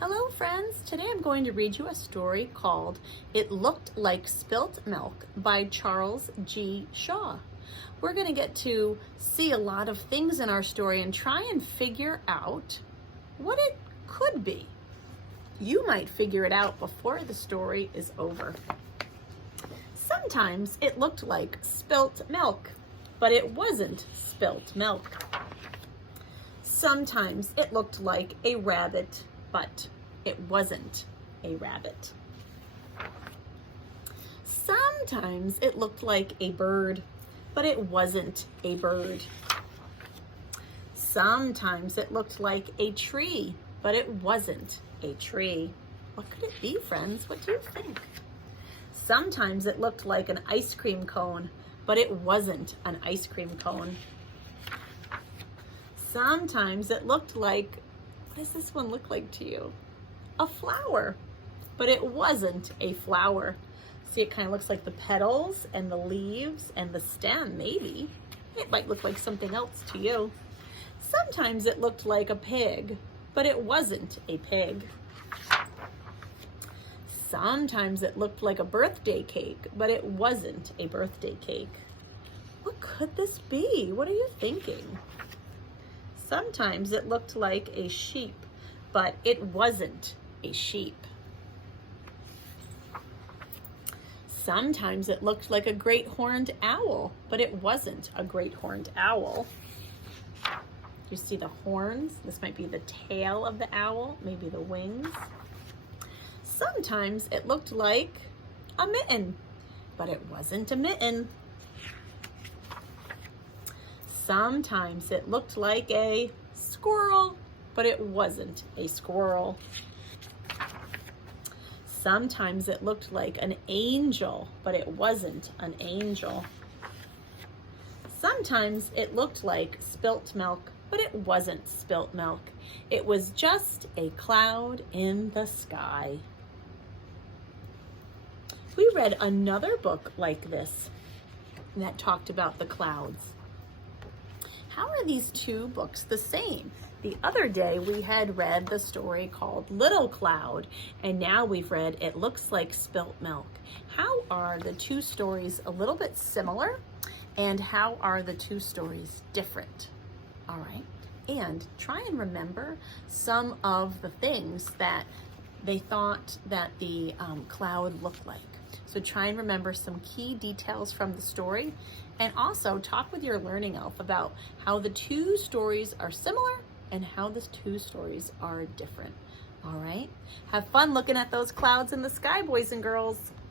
Hello friends, today I'm going to read you a story called It Looked Like Spilt Milk by Charles G. Shaw. We're going to get to see a lot of things in our story and try and figure out what it could be. You might figure it out before the story is over. Sometimes it looked like spilt milk, but it wasn't spilt milk. Sometimes it looked like a rabbit, but it wasn't a rabbit. Sometimes it looked like a bird, but it wasn't a bird. Sometimes it looked like a tree, but it wasn't a tree. What could it be, friends? What do you think? Sometimes it looked like an ice cream cone, but it wasn't an ice cream cone. Sometimes it looked like, what does this one look like to you? A flower, but it wasn't a flower. See, it kind of looks like the petals and the leaves and the stem, maybe. It might look like something else to you. Sometimes it looked like a pig, but it wasn't a pig. Sometimes it looked like a birthday cake, but it wasn't a birthday cake. What could this be? What are you thinking? Sometimes it looked like a sheep, but it wasn't a sheep. Sometimes it looked like a great horned owl, but it wasn't a great horned owl. You see the horns? This might be the tail of the owl, maybe the wings. Sometimes it looked like a mitten, but it wasn't a mitten. Sometimes it looked like a squirrel, but it wasn't a squirrel. Sometimes it looked like an angel, but it wasn't an angel. Sometimes it looked like spilt milk, but it wasn't spilt milk. It was just a cloud in the sky. We read another book like this that talked about the clouds. How are these two books the same? The other day we had read the story called Little Cloud, and now we've read It Looks Like Spilt Milk. How are the two stories a little bit similar, and how are the two stories different? All right, and try and remember some of the things that they thought that the cloud looked like. So try and remember some key details from the story, and also talk with your learning elf about how the two stories are similar and how the two stories are different. All right, have fun looking at those clouds in the sky, boys and girls.